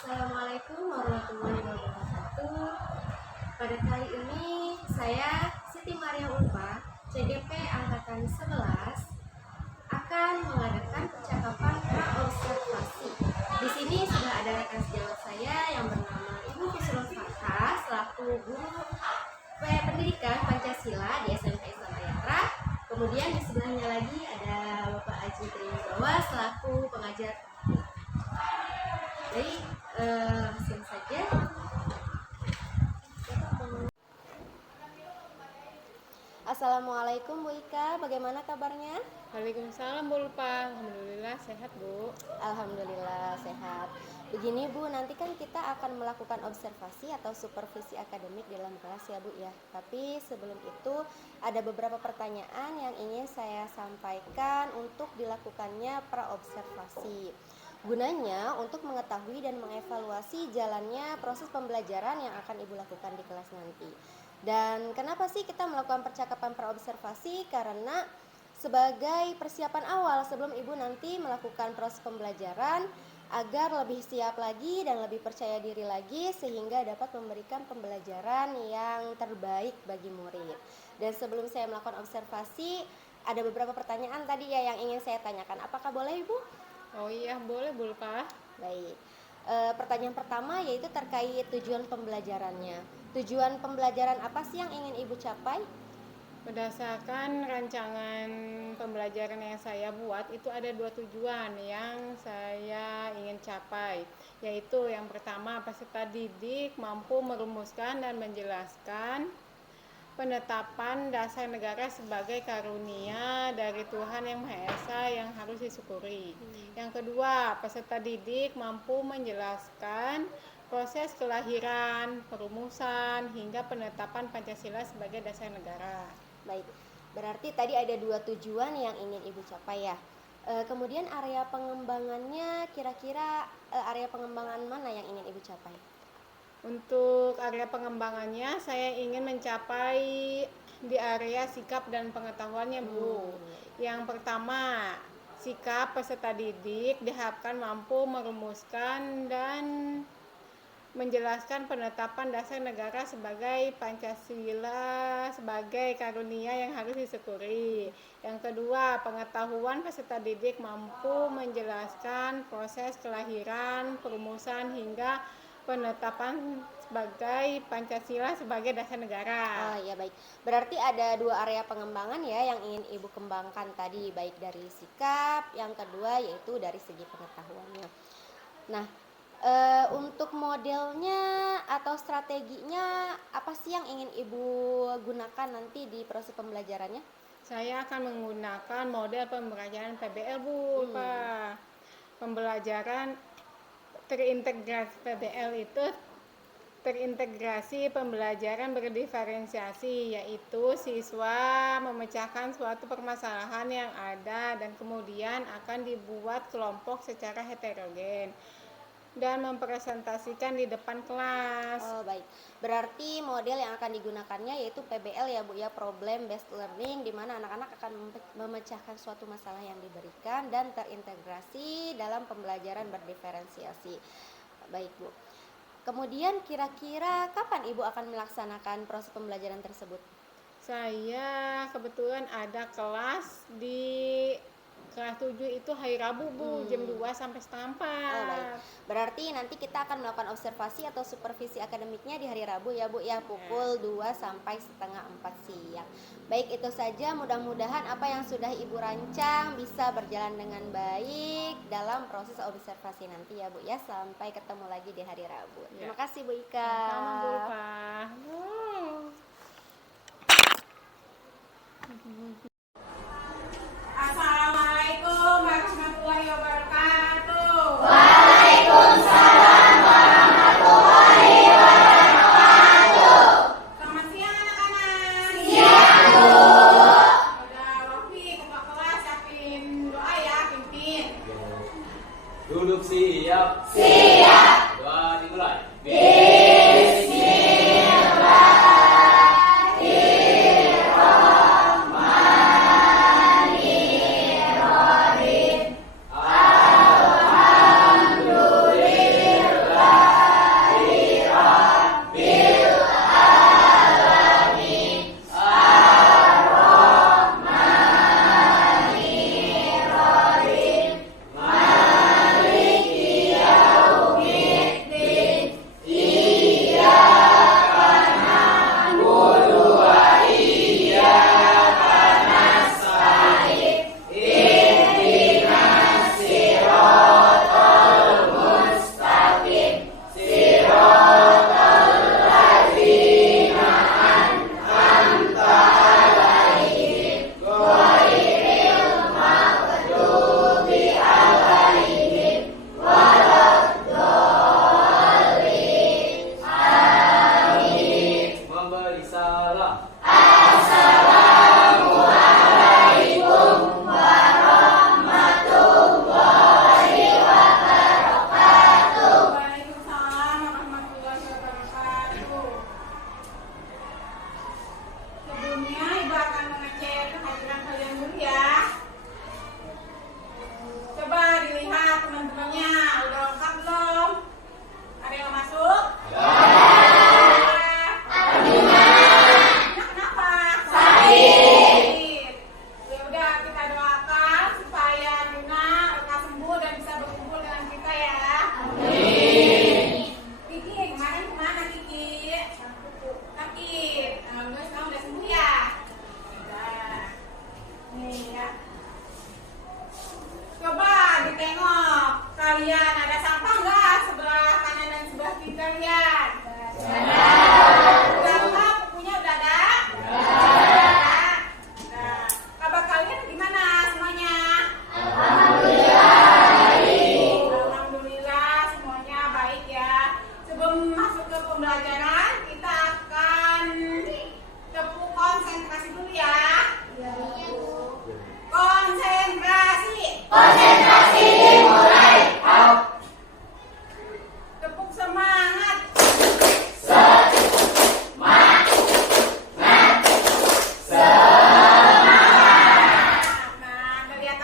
Assalamualaikum warahmatullahi wabarakatuh. Pada kali ini saya Siti Maria Ulfa, CGP Angkatan 11 akan mengadakan percakapan pra-observasi. Di sini sudah ada rekan sejawat saya yang bernama Ibu Husnul Fatha selaku guru pendidikan Pancasila di SMK Islam Ayatra. Kemudian di sebelahnya lagi ada Bapak Aji Triwibawa selaku pengajar. Baik, langsung saja. Assalamualaikum Bu Ika, bagaimana kabarnya? Waalaikumsalam Bu Ulfa, alhamdulillah sehat Bu. Alhamdulillah sehat. Begini Bu, nanti kan kita akan melakukan observasi atau supervisi akademik dalam kelas ya Bu ya. Tapi sebelum itu ada beberapa pertanyaan yang ingin saya sampaikan untuk dilakukannya pra-observasi. Gunanya untuk mengetahui dan mengevaluasi jalannya proses pembelajaran yang akan Ibu lakukan di kelas nanti. Dan kenapa sih kita melakukan percakapan pra-observasi? Karena sebagai persiapan awal sebelum Ibu nanti melakukan proses pembelajaran agar lebih siap lagi dan lebih percaya diri lagi sehingga dapat memberikan pembelajaran yang terbaik bagi murid. Dan sebelum saya melakukan observasi, ada beberapa pertanyaan tadi ya yang ingin saya tanyakan. Apakah boleh Ibu? Oh iya boleh Bu Ulfa. Baik. Pertanyaan pertama yaitu terkait tujuan pembelajarannya. Tujuan pembelajaran apa sih yang ingin Ibu capai? Berdasarkan rancangan pembelajaran yang saya buat, itu ada 2 tujuan yang saya ingin capai, yaitu yang pertama, peserta didik mampu merumuskan dan menjelaskan penetapan dasar negara sebagai karunia dari Tuhan Yang Maha Esa yang harus disyukuri. Yang kedua, peserta didik mampu menjelaskan proses kelahiran, perumusan, hingga penetapan Pancasila sebagai dasar negara. Baik, berarti tadi ada 2 tujuan yang ingin Ibu capai ya. Kemudian area pengembangannya kira-kira area pengembangan mana yang ingin Ibu capai? Untuk area pengembangannya saya ingin mencapai di area sikap dan pengetahuannya Bu. Yang pertama, sikap peserta didik diharapkan mampu merumuskan dan menjelaskan penetapan dasar negara sebagai Pancasila sebagai karunia yang harus disyukuri. Yang kedua, pengetahuan peserta didik mampu menjelaskan proses kelahiran, perumusan hingga penetapan sebagai Pancasila sebagai dasar negara. Oh ya baik, berarti ada 2 area pengembangan ya yang ingin Ibu kembangkan tadi, baik dari sikap, yang kedua yaitu dari segi pengetahuannya. Nah, untuk modelnya atau strateginya apa sih yang ingin Ibu gunakan nanti di proses pembelajarannya? Saya akan menggunakan model pembelajaran PBL Bu. Pak. Pembelajaran terintegrasi PBL itu terintegrasi pembelajaran berdiferensiasi, yaitu siswa memecahkan suatu permasalahan yang ada dan kemudian akan dibuat kelompok secara heterogen dan mempresentasikan di depan kelas. Oh baik, berarti model yang akan digunakannya yaitu PBL ya Bu ya, problem based learning, di mana anak-anak akan memecahkan suatu masalah yang diberikan dan terintegrasi dalam pembelajaran berdiferensiasi. Baik Bu, kemudian kira-kira kapan Ibu akan melaksanakan proses pembelajaran tersebut? Saya kebetulan ada kelas di kelas 7 itu hari Rabu Bu, jam 2 sampai setengah 4. Oh baik, berarti nanti kita akan melakukan observasi atau supervisi akademiknya di hari Rabu ya Bu ya, pukul 2 sampai setengah 4 siang. Baik, itu saja, mudah-mudahan apa yang sudah Ibu rancang bisa berjalan dengan baik dalam proses observasi nanti ya Bu ya. Sampai ketemu lagi di hari Rabu. Terima kasih Bu Ika. Sama Bu Ulfa. Assalamualaikum warahmatullahi wabarakatuh. Waalaikumsalam warahmatullahi wabarakatuh. Selamat siang anak-anak. Siang Bu. Udah waktu ketua kelas siapin doa ya, pimpin. Duduk siap. Siap. Doa dimulai. Alhamdulillah.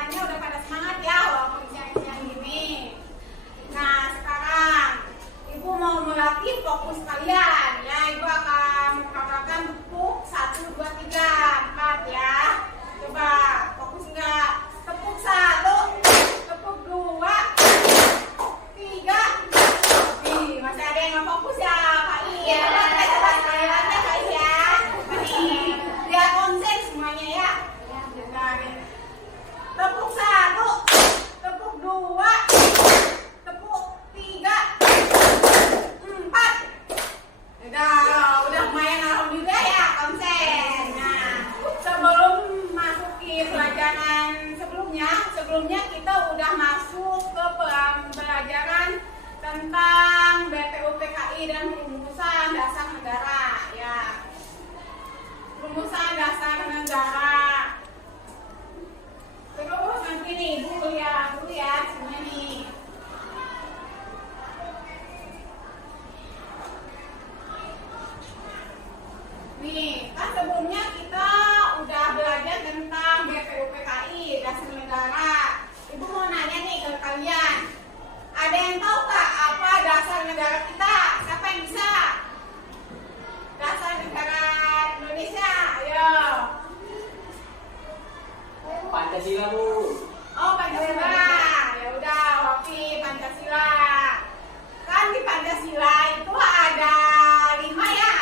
Kelihatannya udah pada semangat ya walaupun siang-siang gini. Nah sekarang Ibu mau melatih fokus kalian ya. Ibu akan mengatakan tepuk 1, 2, 3, 4 ya. Coba fokus enggak? Tepuk 1, tepuk 2, 3. Nih masih ada yang nggak fokus ya Kak Iya. Coba sekali lagi Kak Iya. Nih biar konsen semuanya ya. Tepuk 1, tepuk 2, tepuk 3, 4. Udah lumayan alhamdulillah ya konsen. Nah, sebelum masuki pelajaran sebelumnya kita udah masuk ke pelajaran tentang BPUPKI dan Perumusan Dasar Negara ya. Perumusan Dasar Negara. Terus nanti nih Ibu lihat dulu ya semuanya nih. Nih, kan sebelumnya kita udah belajar tentang BPUPKI, Dasar Negara. Ibu mau nanya nih ke kalian. Ada yang tahu Kak apa dasar negara kita? Siapa yang bisa? Dasar negara Indonesia, ayo. Pancasila Bu. Oh Pancasila, ya udah Wafi Pancasila. Kan di Pancasila itu ada 5 ya.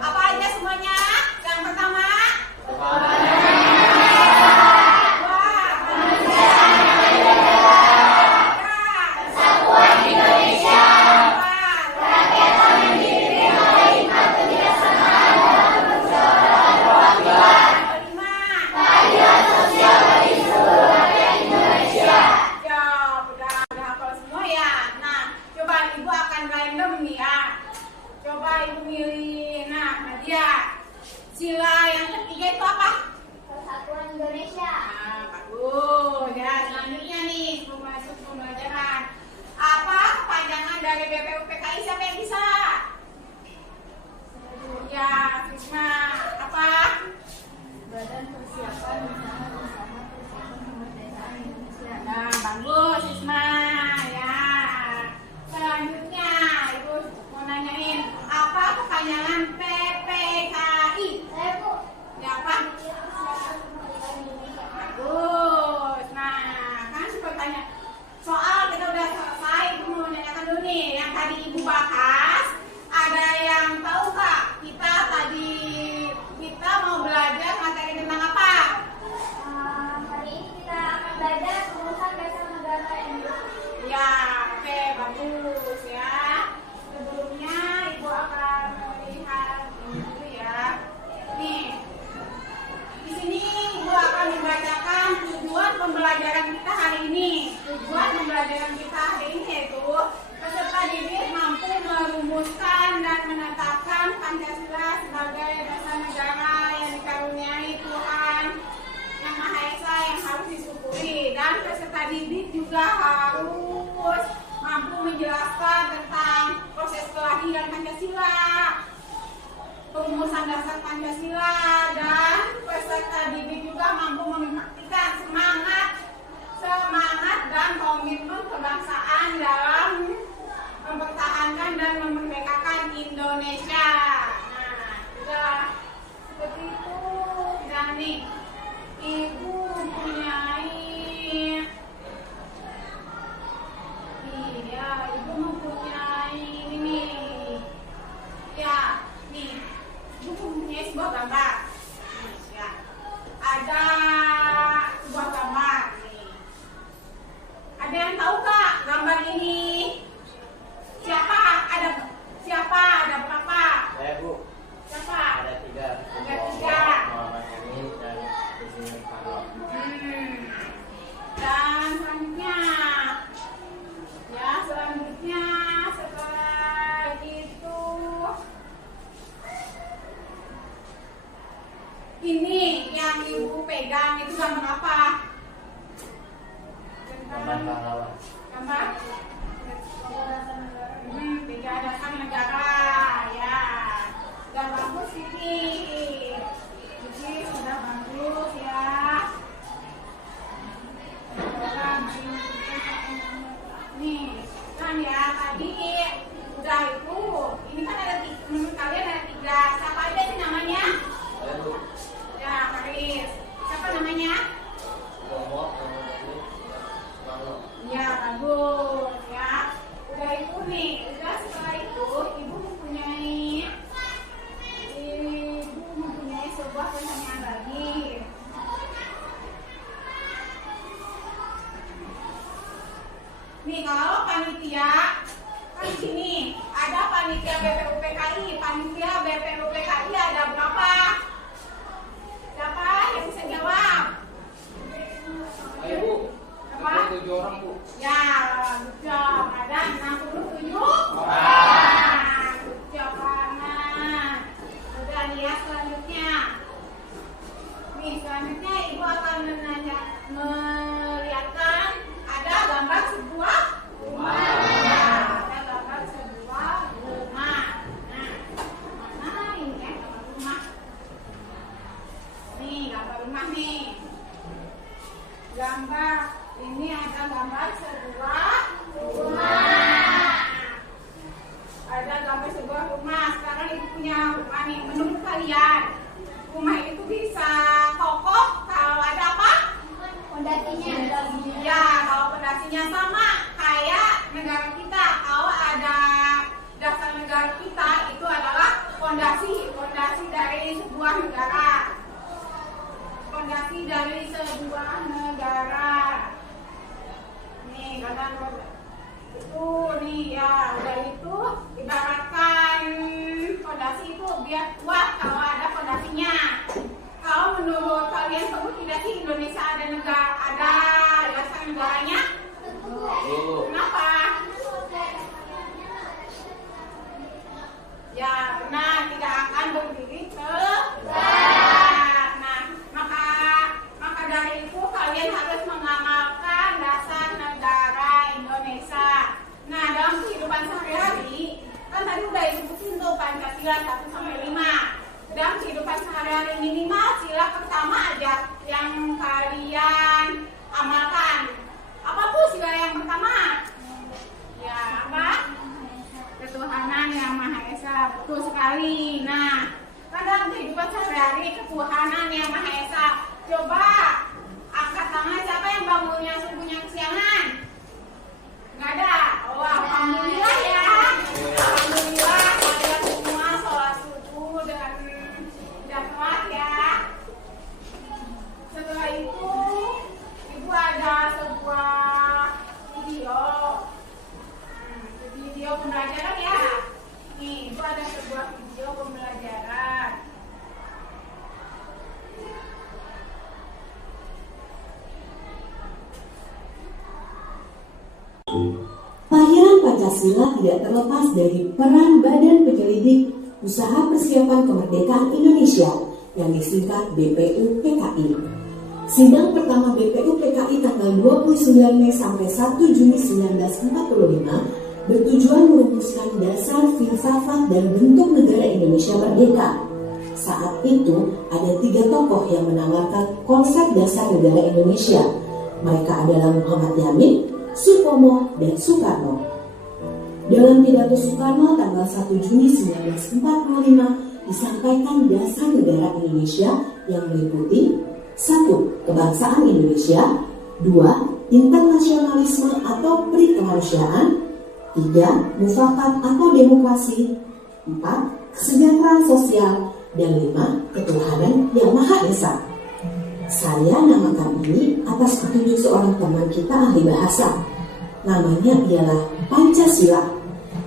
Apa aja semuanya? Yang pertama. Kesatuan Indonesia. Rakyat mandiri menerima kebijaksanaan dalam permusyawaratan perwakilan. Keadilan sosial bagi seluruh rakyat Indonesia. Ya, udah hafal semua ya. Nah, coba Ibu akan random nih ya. Coba Ibu milih. Nah, Nadia. Sila yang ketiga itu apa? Kesatuan Indonesia. Nah, bagus. Ya, selanjutnya nih sebelum masuk pembelajaran. Apa kepanjangan dari BPUPKI? Siapa yang bisa? Ya, Sisma. Apa? Badan Persiapan Usaha Persiapan Kemerdekaan Indonesia. Nah, bagus Sisma. Ya. Selanjutnya, Ibu mau nanyain apa kepanjangan PPKI? Saya Bu. Ya apa? Persiapan Kemerdekaan Indonesia. Bagus. Nah, kan sempat tanya soal kita udah selesai. Ibu mau nanyakan dulu nih yang tadi Ibu bahas. Ada yang tahu Kak? Kita mau belajar materi tentang apa? Hari ini kita akan belajar perumusan dasar negara Indonesia. Ya, oke, bagus ya. Sebelumnya Ibu akan melihat ini dulu ya. Nih, di sini Ibu akan membacakan tujuan pembelajaran kita hari ini. Tujuan pembelajaran kita hari ini yaitu peserta didik mampu merumuskan dan menetapkan Pancasila sebagai dasar negara yang dikaruniai Tuhan Yang Maha Esa yang harus disyukuri, dan peserta didik juga harus mampu menjelaskan tentang proses kelahiran Pancasila, perumusan dasar Pancasila, dan peserta didik juga mampu mempraktikkan semangat dan komitmen kebangsaan dalam mempertahankan dan memerdekakan Indonesia. Nah, sudah seperti itu. Dan nih, Ibu mempunyai Ibu mempunyai ini. Ya, nih. Ibu mempunyai sebuah gambar. Ya. Ada sebuah gambar nih. Ada yang tahu Kak gambar ini? Siapa? Ada berapa? Saya Bu, Siapa? ada 3. Ada 3. Muhammad Amin dan Ismail Farok. Dan selanjutnya, ya selanjutnya setelah itu ini yang Ibu pegang itu gambar apa? Gambar pahlawan. Gambar? Tiga dasar negara ya. Sudah bagus ini. Jadi sudah bagus ya. persiapan ya. Tadi udah itu, ini kan ada menurut kalian ada 3. Siapa aja sih namanya? Saya Bu. Ya, Karis. Siapa namanya? Romo, Soekarno. Ya, bagus ya. Udah itu nih, udah setelah itu ibu mempunyai sebuah pertanyaan lagi. Nih kalau panitia kan di sini ada panitia BPUPKI, panitia BPUPKI ada berapa? Siapa yang bisa jawab? Ayo Bu. Apa? Ada 7 orang Bu. Ya, good job. Ada 67 orang. Good job banget. Udah nih ya selanjutnya. Nih selanjutnya ibu akan melihatkan ada gambar sebuah rumah. Ya, ada gambar sebuah rumah. Nah, mana ini ya gambar rumah? Nih gambar rumah nih. Gambar ini ada gambar sebuah rumah. Ada gambar sebuah rumah. Sekarang ibu punya rumah nih. Menurut kalian, rumah itu bisa kokoh kalau ada apa? Fondasinya. Ya, kalau fondasinya sama kayak negara kita. Kalau ada dasar negara kita itu adalah fondasi dari sebuah negara. Fondasi dari sebuah negara. Nih, kata itu nih ya, udah itu ibaratkan fondasi itu biar kuat kalau ada fondasinya. Kalau menurut kalian semua tidak sih Indonesia ada dasar negaranya? Kenapa? Ya, benar, tidak akan berdiri tegak. Nah, maka dari itu kalian harus mengamalkan dasar negara Indonesia. Nah, dalam kehidupan sehari-hari, kan tadi udah disebutin tuh Pancasila 1 sampai 5. Dalam kehidupan sehari-hari minimal sila pertama aja yang kalian amalkan. Apa tuh sila yang pertama? Ya, apa? Ketuhanan yang Maha Esa. Betul sekali. Nah, kan dalam kehidupan sehari-hari ketuhanan yang Maha Esa. Coba angkat tangan siapa yang bangunnya subuhnya kesiangan? Nggak ada. Oh, alhamdulillah ya. Alhamdulillah kalian semua sholat subuh dan telat ya. Setelah itu ibu ada sebuah video pembelajaran ya. Nih, ibu ada sebuah video pembelajaran. Lahiran Pancasila tidak terlepas dari peran Badan Penyelidik Usaha Persiapan Kemerdekaan Indonesia yang disingkat BPUPKI. Sidang pertama BPUPKI tanggal 29 Mei sampai 1 Juni 1945 bertujuan merumuskan dasar filsafat dan bentuk negara Indonesia merdeka. Saat itu ada 3 tokoh yang menawarkan konsep dasar negara Indonesia. Mereka adalah Muhammad Yamin, Supomo, dan Soekarno. Dalam pidato Soekarno tanggal 1 Juni 1945 disampaikan dasar negara Indonesia yang meliputi 1. Kebangsaan Indonesia, 2. Internasionalisme atau perikemanusiaan, 3. Mufakat atau demokrasi, 4. Kesejahteraan sosial, dan 5. Ketuhanan yang Maha Esa. Saya namakan ini atas petunjuk seorang teman kita ahli bahasa. Namanya ialah Pancasila.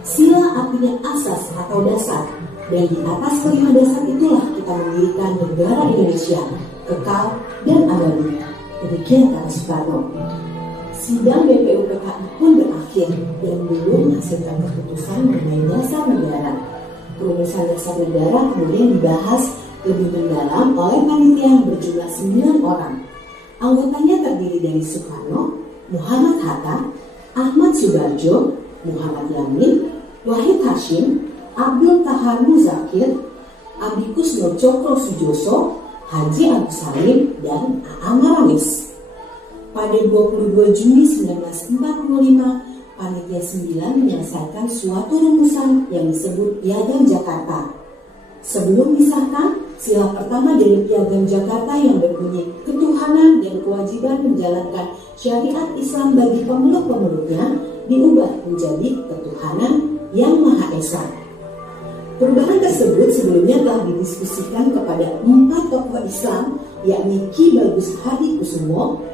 Sila artinya asas atau dasar. Dan di atas kelima dasar itulah kita mendirikan negara Indonesia, kekal dan abadi. Demikian kata Soekarno. Sidang BPUPKI pun berakhir dan belum menghasilkan keputusan mengenai dasar negara. Perumusan dasar negara kemudian dibahas lebih mendalam oleh panitia yang berjumlah 9 orang. Anggotanya terdiri dari Soekarno, Muhammad Hatta, Ahmad Subarjo, Muhammad Yamin, Wahid Hashim, Abdul Kahar Muzakir, Ambikus Nur Cokro Sujoso, Haji Agus Salim, dan Aam Maramis. Pada 22 Juni 1945, Panitia 9 menyelesaikan suatu rumusan yang disebut Piagam Jakarta. Sebelum disahkan, sila pertama dari Piagam Jakarta yang berbunyi ketuhanan dan kewajiban menjalankan syariat Islam bagi pemeluk-pemeluknya diubah menjadi ketuhanan yang Maha Esa. Perubahan tersebut sebelumnya telah didiskusikan kepada 4 tokoh Islam, yakni Ki Bagus Hadi Kusumo,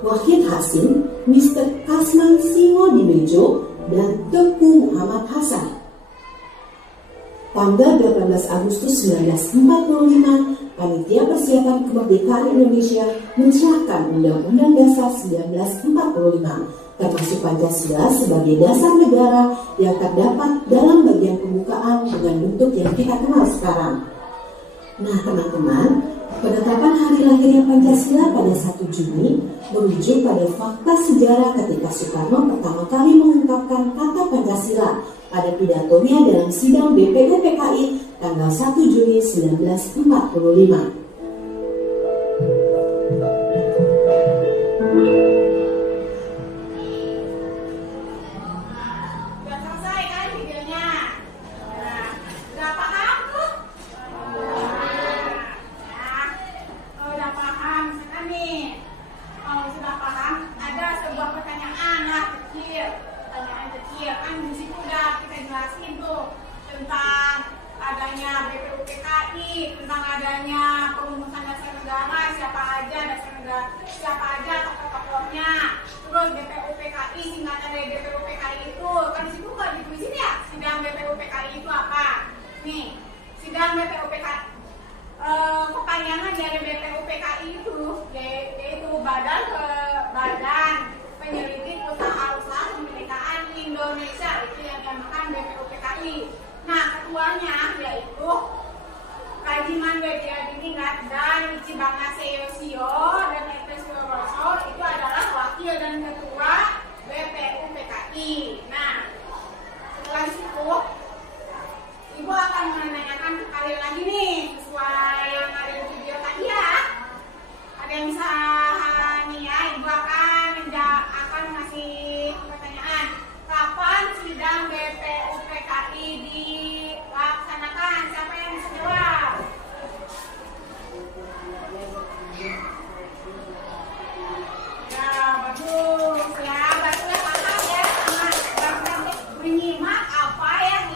Wahid Hasim, Mr. Kasman Singodimedjo, dan Teguh Muhammad Hasan. Tanggal 18 Agustus 1945, Panitia Persiapan Kemerdekaan Indonesia mensahkan Undang-Undang Dasar 1945, termasuk Pancasila sebagai dasar negara yang terdapat dalam bagian pembukaan dengan bentuk yang kita kenal sekarang. Nah teman-teman, penetapan hari lahirnya Pancasila pada 1 Juni merujuk pada fakta sejarah ketika Soekarno pertama kali mengungkapkan kata Pancasila pada pidatonya dalam sidang BPU PKI tanggal 1 Juni 1945. Tentang adanya perumusan dasar negara, siapa aja tokoh-tokohnya, terus BPU PKI, singkatan dari BPU PKI itu kan di situ nggak ditulisin ya sidang BPU PKI itu apa? Nih, sidang BPU PKI, kepanjangan dari BPU PKI itu yaitu Badan Penyelidik Usaha-Usaha Kemerdekaan Indonesia, itu yang dinamakan BPU PKI. Nah, ketuanya yaitu Kajiman Wedia Diningrat dan Icibanga Seyosio dan Etes Yoroso, itu adalah wakil dan ketua BPU PKI. Nah, setelah itu Ibu akan menanyakan ke kalian lagi nih sesuai yang ada di video tadi ya. Ada yang bisa nih ya, Ibu akan ngasih pertanyaan. Kapan sidang BPU PKI dilaksanakan? Siapa yang bisa jawab? Ya, bagus ya. Bagus paham ya sama menyimak apa yang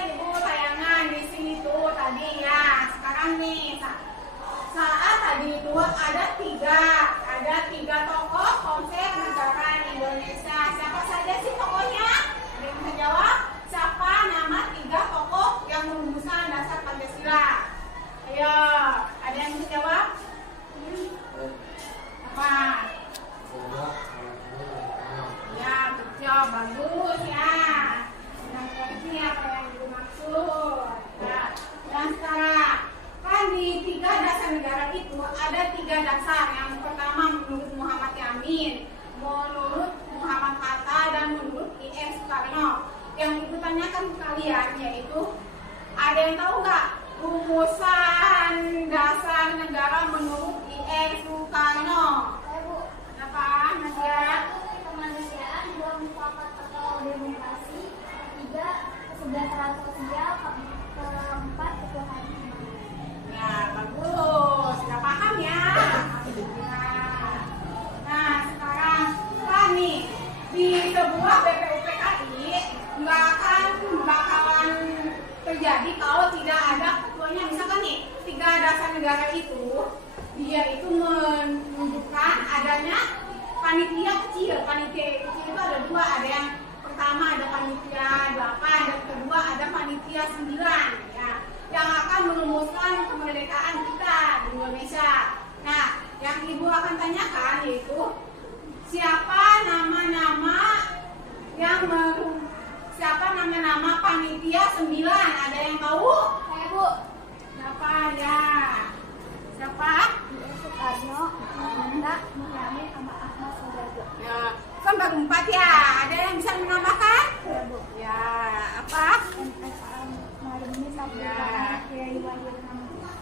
Ibu tayangan di sini tuh tadi ya. Sekarang nih saat tadi itu ada tiga tokoh konsep negara Indonesia. Siapa saja sih tokohnya? Ada yang bisa jawab? Siapa nama 3 tokoh yang merumuskan dasar Pancasila? Ayo, ada yang bisa jawab? Apa? Ya, betul, bagus ya. Yang penting apa yang dimaksud. Nah, dan sekarang kan di 3 dasar negara itu ada 3 dasar. Yang pertama menurut Muhammad Yamin, menurut Muhammad Hatta, dan menurut I.R. Soekarno. Yang Ibu tanyakan ke kalian yaitu, ada yang tahu nggak rumusan dasar negara menurut I.R. Soekarno? Apa, Nadia? Kemanusiaan, 2 mufakat atau demokrasi, 3 kesejahteraan sosial, 4 ketuhanan. Ya, bagus. Sudah paham ya? Nah, sekarang kan nih di sebuah BPU PKI nggak akan bakalan terjadi kalau tidak ada ketuanya. Misalkan nih 3 dasar negara itu dia itu menunjukkan adanya panitia kecil. Panitia kecil itu ada 2, ada yang pertama ada panitia 8, dan kedua ada panitia 9 ya, yang akan merumuskan kemerdekaan kita di Indonesia. Nah, yang Ibu akan tanyakan yaitu siapa nama-nama panitia 9? Ada yang tahu? Saya Bu. Siapa ya? Siapa? Soekarno, Hatta, Yamin, sama Ahmad Sudarjo. Ya, kan baru 4 ya. Ada yang bisa menambahkan? Ya Bu. Ya, apa? NSA Maruni Sabtu Ya. Kiai Wahid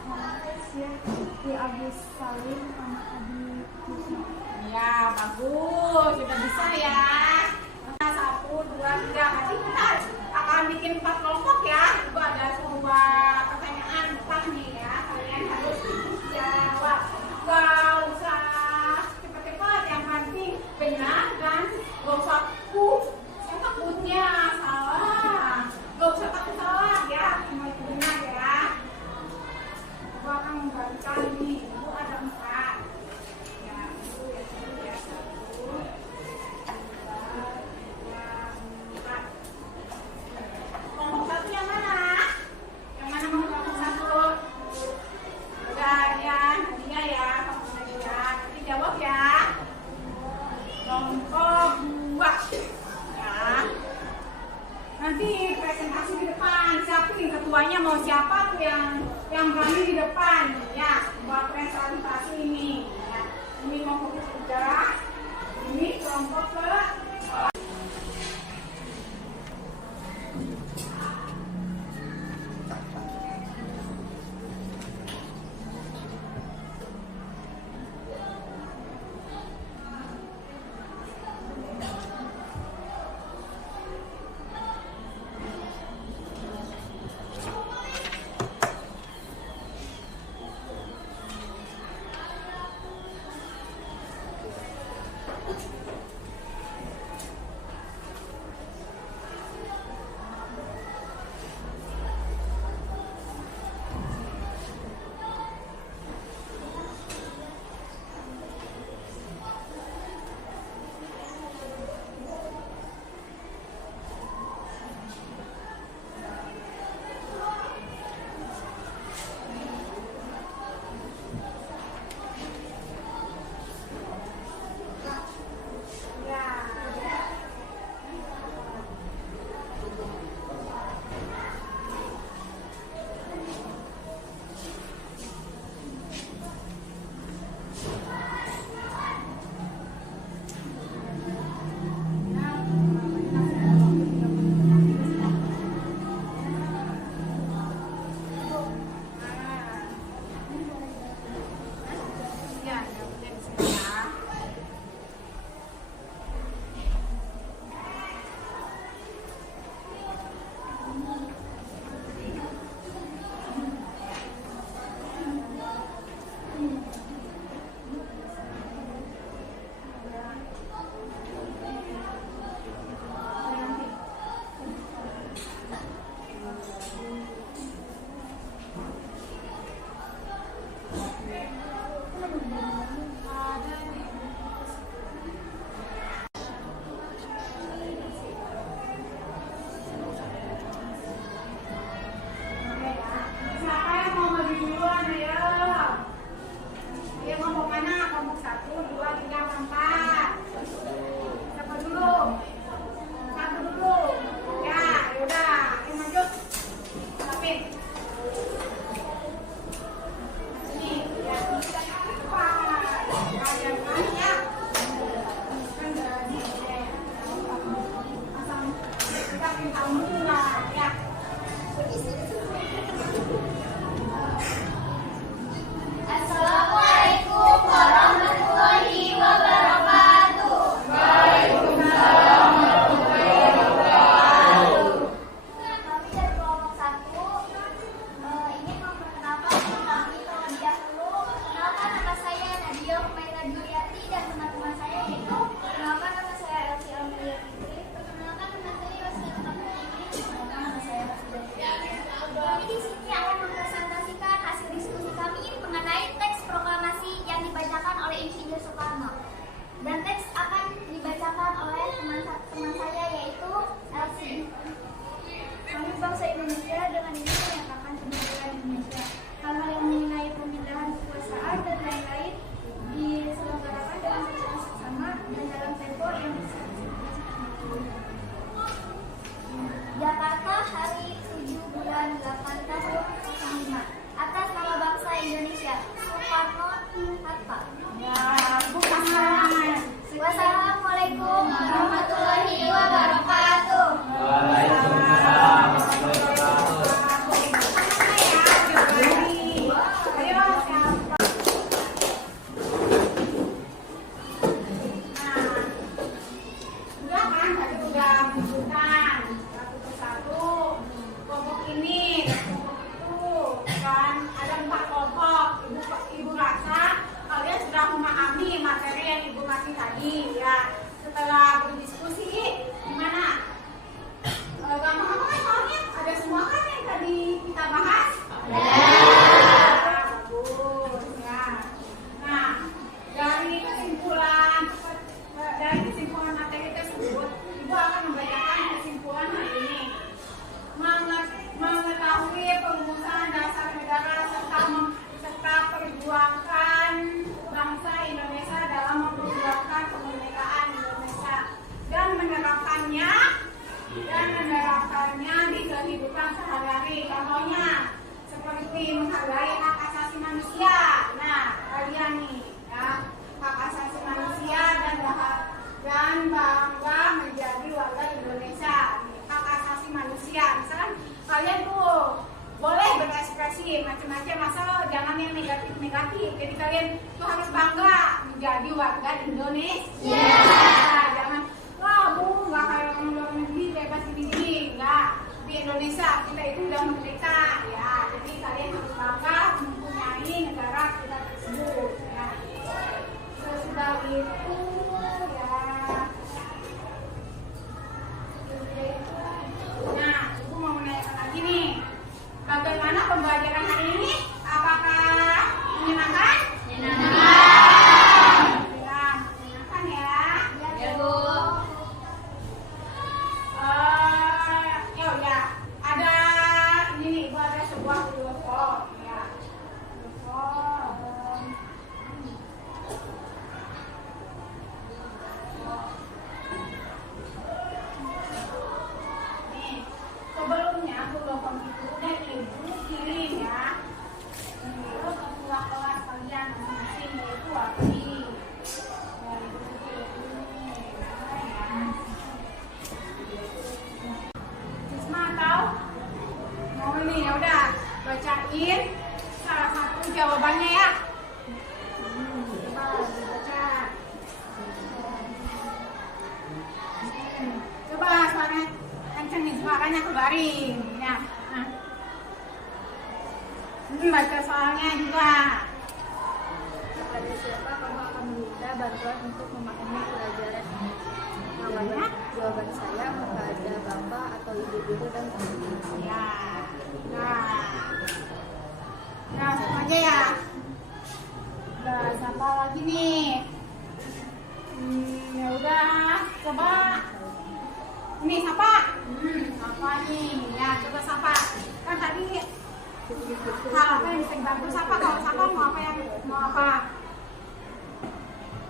Nasir, Ki Agus Salim, sama Adi Kusno. Ya, bagus, sudah bisa ya. 1, 2, 3. Nanti kita akan bikin 4 kelompok ya. Ibu ada sebuah pertanyaan 4 nih ya. Kalian harus jawab. Gak usah cepat-cepat, yang penting benar dan gak usah takutnya salah. Gak usah takut salah ya. Semua itu benar ya. Ibu akan membagikan nih. Ibu ada 4. Ya, ibu ya, ibu ya. 1, 2, 3, 4. Kelompok 1 yang mana? Yang mana mau kelompok 1? Udah ya, Nadia ya, kelompok Nadia. Nanti jawab ya. Kelompok 2. Ya. Nanti presentasi di depan. Siapa nih ketuanya, mau siapa tuh yang berani di depan ya buat presentasi ini ya. Ini kelompok ketiga, ini kelompok ke informasi tadi ya. Setelah berdiskusi, gimana? Gampang apa kan soalnya? Ada semua kan yang tadi kita bahas? Bagus ya. Nah, dari kesimpulan materi tersebut, Ibu akan membacakan kesimpulan hari ini. Mengetahui perumusan dasar negara serta perjuangan bangsa Indonesia dalam memperjuangkan kemerdekaan Indonesia dan menerapkannya di kehidupan sehari-hari. Contohnya seperti menghargai hak asasi manusia. Nah, kalian nih ya, hak asasi manusia dan bangga menjadi warga Indonesia. Hak asasi manusia, misalkan kalian tuh boleh berekspresi macam-macam, asal jangan yang negatif-negatif. Jadi kalian tuh harus bangga menjadi warga Indonesia. Jangan, wah Bu, nggak kayak orang luar negeri bebas gini-gini. Nggak, di Indonesia kita itu udah merdeka ya. Jadi kalian harus bangga mempunyai negara kita tersebut ya. Sesudah itu ya. Nah, Ibu mau menanyakan lagi nih, bagaimana pembelajaran hari ini? Apakah menyenangkan? Menyenangkan. Ya, menyenangkan ya. Ya, Bu. Ya, ada ini nih, Ibu ada sebuah video call ya. Video call. Sebelumnya belum itu udah Ibu kirim ya. Terus ketua kelas kalian masing-masing yaitu Wati. Cisma tahu? Mau ini ya udah bacain salah satu jawabannya ya. Coba dibaca. Coba suaranya kenceng nih, suaranya kebaring ya. Nah. Baca soalnya juga. Kepada siapa kamu akan meminta bantuan untuk memahami pelajaran ini? Jawaban saya kepada bapak atau ibu guru dan teman. Ya. Nah, sama aja ya. Udah, siapa lagi nih? Ya udah, coba. Ini siapa? Siapa nih? Ya, coba siapa? Kan tadi hal apa yang bisa dibantu siapa? Kalau siapa mau apa yang mau apa?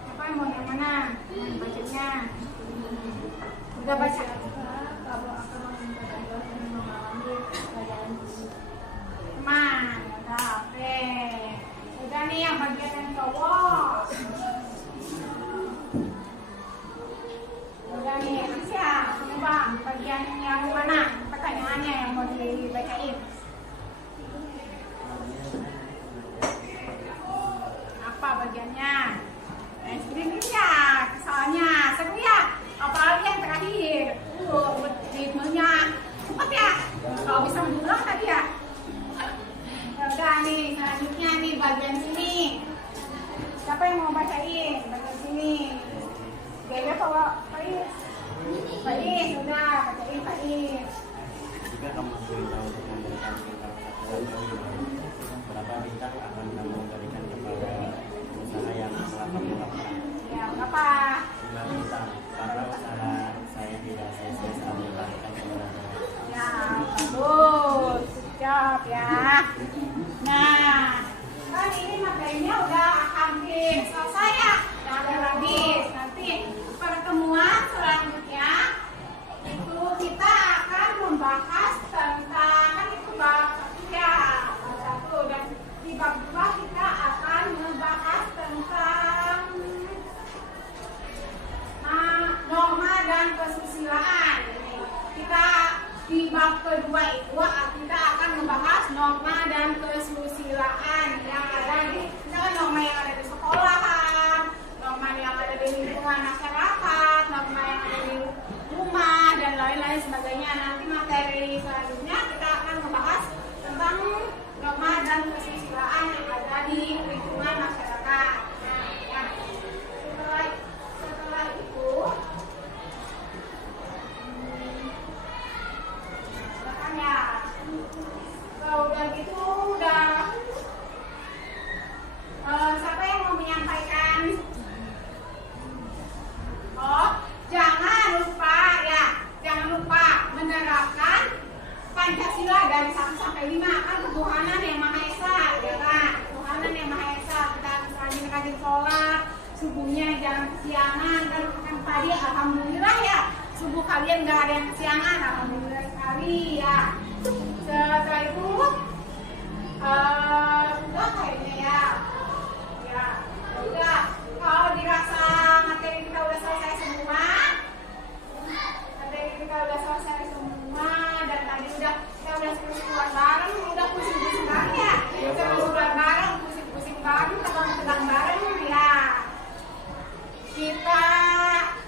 Siapa yang mau yang mana? Bacanya. Udah baca. Kamu akan meminta bantuan untuk memahami pelajaran ini. Teman, udah oke. Udah nih yang bagian yang cowok. Udah nih, Aisyah, coba bagian yang mana? Pertanyaannya yang mau dibacain. Apa bagiannya? Screen ya, soalnya seru ya. Apalagi yang terakhir, ritmenya cepet ya. Kalau bisa mendulang tadi ya. Ya udah nih, selanjutnya nih bagian sini. Siapa yang mau bacain? Bagian sini. Gaya kalau Faiz. Faiz, sudah bacain Faiz. Jika kamu perintah untuk memberikan tingkat berapa bintang akan kamu berikan kepada usaha yang telah kamu lakukan? Ya, berapa? 5 bintang, karena usaha saya tidak sia-sia saat melakukan sebenarnya. Ya, bagus. Siap ya. Nah, kan ini materinya udah hampir selesai ya. Udah hampir habis. Nanti pertemuan selanjutnya itu kita akan membahas tentang, kan itu bab 1 ya, bab 1, dan di bab 2 kita akan membahas tentang norma dan kesusilaan. Kita di bab kedua itu kita akan membahas norma dan kesusilaan yang ada di, misalkan norma yang ada di sekolahan, norma yang ada di lingkungan masyarakat, norma yang ada di rumah dan lain-lain sebagainya. Nanti materi selanjutnya kita akan membahas tentang norma dan kesusilaan yang ada di lingkungan masyarakat. Nah, ya. semuanya jangan kesiangan kan tadi alhamdulillah ya subuh kalian nggak ada yang kesiangan, alhamdulillah sekali ya. Setelah itu udah kayaknya ya udah kalau dirasa materi kita udah selesai semua, dan tadi kita udah seru-seruan bareng, udah pusing-pusing bareng ya, seru-seruan bareng, pusing-pusing bareng, tegang-tegang bareng ya. Kita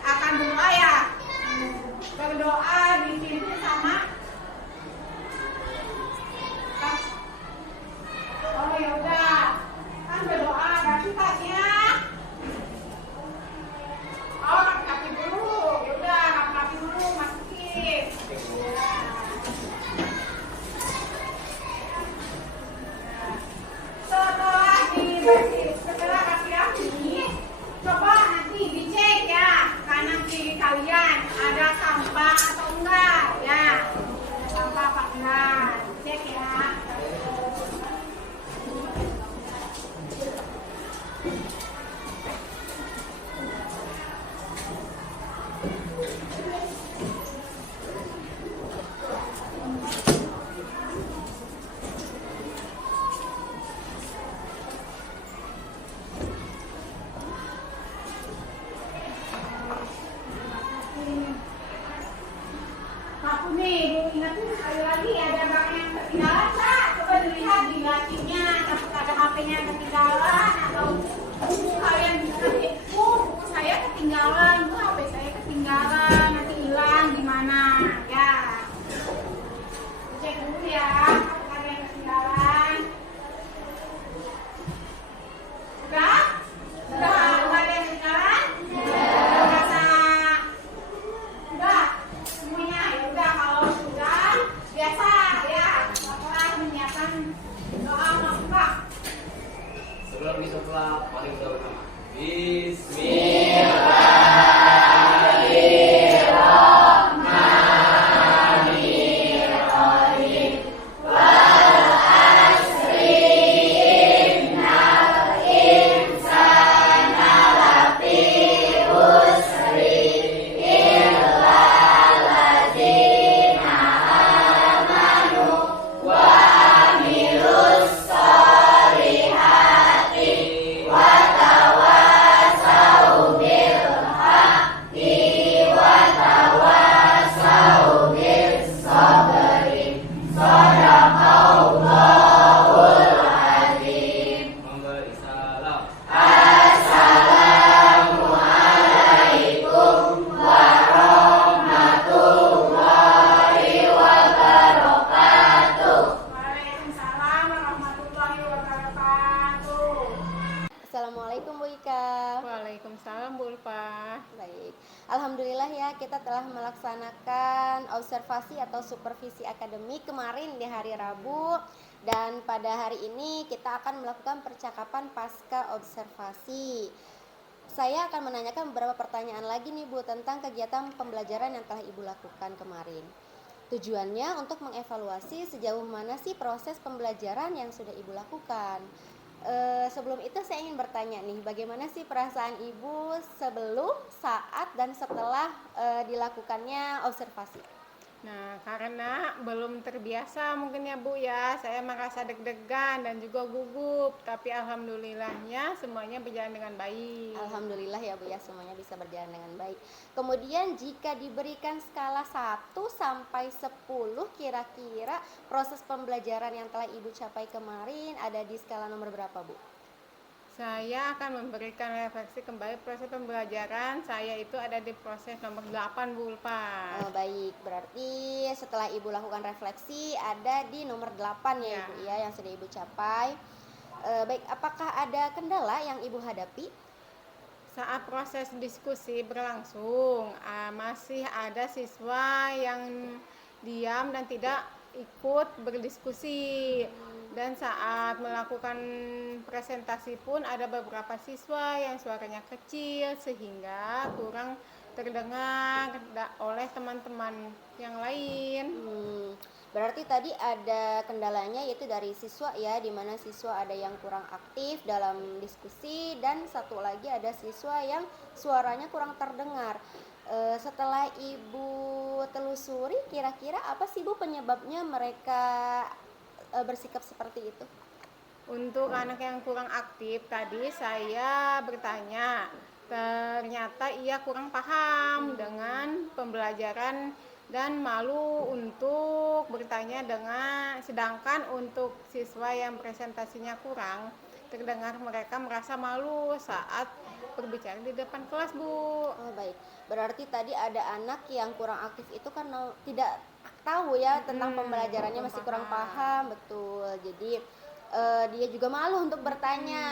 akan berdoa ya, berdoa dipimpin sama oh ya udah kan berdoa ada kitabnya. Oh kaki dulu, ya udah kaki dulu masukin. Setelah kasih api, coba nanti dicek ya kanan kiri kalian ada sampah atau enggak ya, ada sampah apa enggak, cek ya. Aku nih, ingetin sekali lagi ada barang yang ketinggalan, Kak. Coba dilihat di lacinya, takut ada HP-nya yang ketinggalan atau buku kalian bisa buku saya ketinggalan, bu HP saya ketinggalan, nanti hilang gimana ya? Cek dulu ya, ada yang ketinggalan. Udah? Udah ada yang ketinggalan? Udah semuanya ya udah, kalau sudah biasa ya laporan menyiapkan doa masuk. Sebelum setelah paling utama. Memberi salam. Waalaikumsalam warahmatullahi wabarakatuh. Assalamualaikum Bu Ika. Waalaikumsalam Bu Ulfa. Baik, alhamdulillah ya kita telah melaksanakan observasi atau supervisi akademik kemarin di hari Rabu, dan pada hari ini kita akan melakukan percakapan pasca observasi. Saya akan menanyakan beberapa pertanyaan lagi nih Bu tentang kegiatan pembelajaran yang telah Ibu lakukan kemarin. Tujuannya untuk mengevaluasi sejauh mana sih proses pembelajaran yang sudah Ibu lakukan. Sebelum itu saya ingin bertanya nih, bagaimana sih perasaan Ibu sebelum, saat, dan setelah dilakukannya observasi? Nah, karena belum terbiasa mungkin ya Bu ya, saya merasa deg-degan dan juga gugup, tapi alhamdulillahnya semuanya berjalan dengan baik. Alhamdulillah ya Bu ya, semuanya bisa berjalan dengan baik. Kemudian jika diberikan skala 1 sampai 10, kira-kira proses pembelajaran yang telah Ibu capai kemarin ada di skala nomor berapa Bu? Saya akan memberikan refleksi kembali proses pembelajaran saya itu ada di proses nomor 8 Bu Ulfa. Baik, berarti setelah Ibu lakukan refleksi ada di nomor 8 ya, Ya. Ibu ya, yang sudah Ibu capai. Baik, apakah ada kendala yang Ibu hadapi? Saat proses diskusi berlangsung, masih ada siswa yang diam dan tidak ikut berdiskusi. Dan saat melakukan presentasi pun ada beberapa siswa yang suaranya kecil sehingga kurang terdengar oleh teman-teman yang lain. Berarti tadi ada kendalanya yaitu dari siswa ya, di mana siswa ada yang kurang aktif dalam diskusi dan satu lagi ada siswa yang suaranya kurang terdengar. Setelah Ibu telusuri, kira-kira apa sih Bu penyebabnya mereka bersikap seperti itu? Untuk anak yang kurang aktif tadi saya bertanya, ternyata ia kurang paham dengan pembelajaran dan malu untuk bertanya sedangkan untuk siswa yang presentasinya kurang terdengar, mereka merasa malu saat berbicara di depan kelas, Bu. Oh baik, berarti tadi ada anak yang kurang aktif itu karena tidak tahu ya tentang pembelajarannya, masih kurang paham, betul. Jadi dia juga malu untuk bertanya.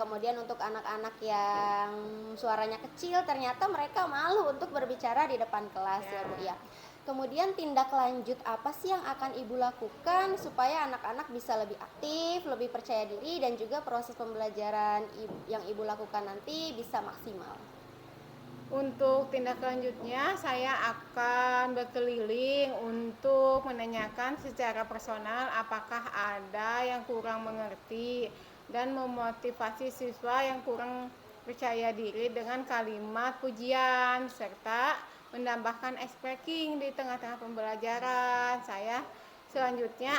Kemudian untuk anak-anak yang suaranya kecil, ternyata mereka malu untuk berbicara di depan kelas ya Bu ya. Kemudian tindak lanjut apa sih yang akan Ibu lakukan supaya anak-anak bisa lebih aktif, lebih percaya diri dan juga proses pembelajaran yang Ibu lakukan nanti bisa maksimal? Untuk tindak lanjutnya saya akan berkeliling untuk menanyakan secara personal apakah ada yang kurang mengerti dan memotivasi siswa yang kurang percaya diri dengan kalimat pujian serta menambahkan ice breaking di tengah-tengah pembelajaran. Saya selanjutnya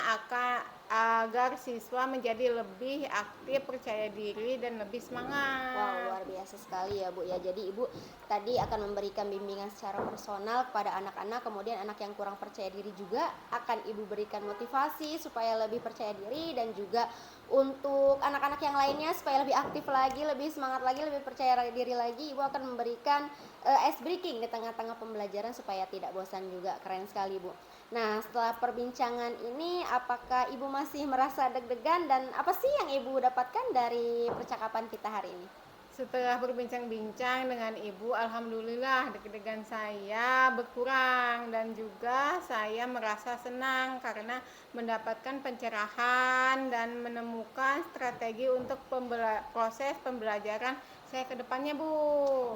agar siswa menjadi lebih aktif, percaya diri dan lebih semangat. Wow, luar biasa sekali ya Bu ya. Jadi Ibu tadi akan memberikan bimbingan secara personal kepada anak-anak, kemudian anak yang kurang percaya diri juga akan Ibu berikan motivasi supaya lebih percaya diri, dan juga untuk anak-anak yang lainnya supaya lebih aktif lagi, lebih semangat lagi, lebih percaya diri lagi, Ibu akan memberikan ice breaking di tengah-tengah pembelajaran supaya tidak bosan juga. Keren sekali Bu. Nah, setelah perbincangan ini apakah Ibu masih merasa deg-degan dan apa sih yang Ibu dapatkan dari percakapan kita hari ini? Setelah berbincang-bincang dengan Ibu, alhamdulillah deg-degan saya berkurang dan juga saya merasa senang karena mendapatkan pencerahan dan menemukan strategi untuk proses pembelajaran saya ke depannya, Bu.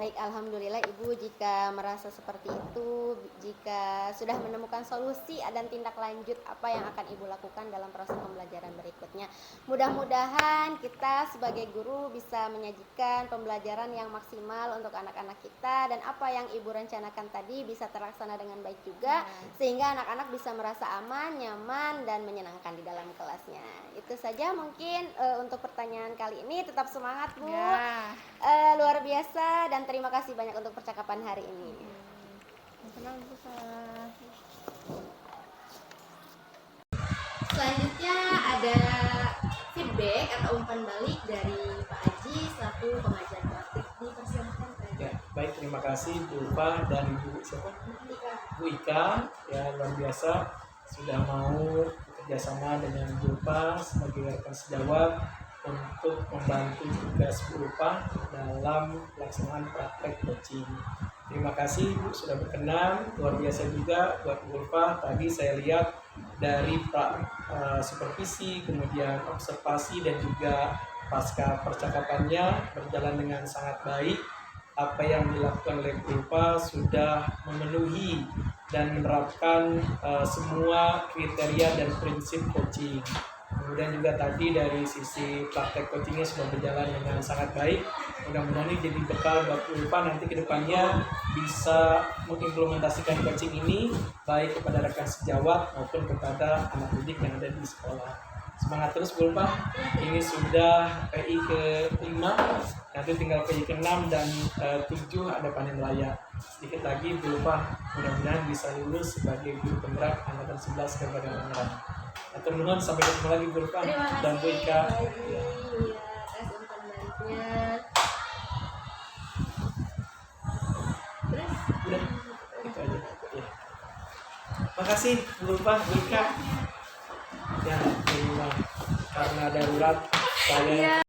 Baik, alhamdulillah Ibu jika merasa seperti itu, jika sudah menemukan solusi dan tindak lanjut apa yang akan Ibu lakukan dalam proses pembelajaran berikutnya. Mudah-mudahan kita sebagai guru bisa menyajikan pembelajaran yang maksimal untuk anak-anak kita, dan apa yang Ibu rencanakan tadi bisa terlaksana dengan baik juga, sehingga anak-anak bisa merasa aman, nyaman, dan menyenangkan di dalam kelasnya. Itu saja mungkin untuk pertanyaan kali ini. Tetap semangat Bu. Luar biasa, dan terima kasih banyak untuk percakapan hari ini. Selanjutnya ada feedback atau umpan balik dari Pak Aji selaku pengajar praktik. Dipersilakan Pak Aji. Ya, baik, terima kasih Bu Ulfa dan Ibu siapa? Bu Ika, ya luar biasa sudah mau bekerjasama dengan Bu Ulfa sebagai rekan sejawat untuk membantu tugas Bu Ulfa dalam pelaksanaan praktek coaching. Terima kasih Bu sudah berkenan, luar biasa juga buat Bu Ulfa. Tadi saya lihat dari supervisi, kemudian observasi dan juga pasca percakapannya berjalan dengan sangat baik. Apa yang dilakukan oleh Bu Ulfa sudah memenuhi dan menerapkan semua kriteria dan prinsip coaching. Kemudian juga tadi dari sisi praktek coachingnya sudah berjalan dengan sangat baik. Mudah-mudahan ini jadi bekal buat Bu Ulfa nanti ke depannya bisa mengimplementasikan coaching ini baik kepada rekan sejawat maupun kepada anak didik yang ada di sekolah. Semangat terus Bu Ulfa. Ini sudah PI ke-5, nanti tinggal PI ke-6 dan 7 ada panen raya. Sedikit lagi Bu Ulfa mudah-mudahan bisa lulus sebagai guru penggerak angkatan 11 Kabupaten Tangerang. Atur nuhun, sampai ketemu lagi Bu Ulfa dan Bu Ika. Atas umpan baliknya. Terus Udah, itu aja. Ya. Makasih Bu Ulfa, Bu Ika. Ya, karena darurat saya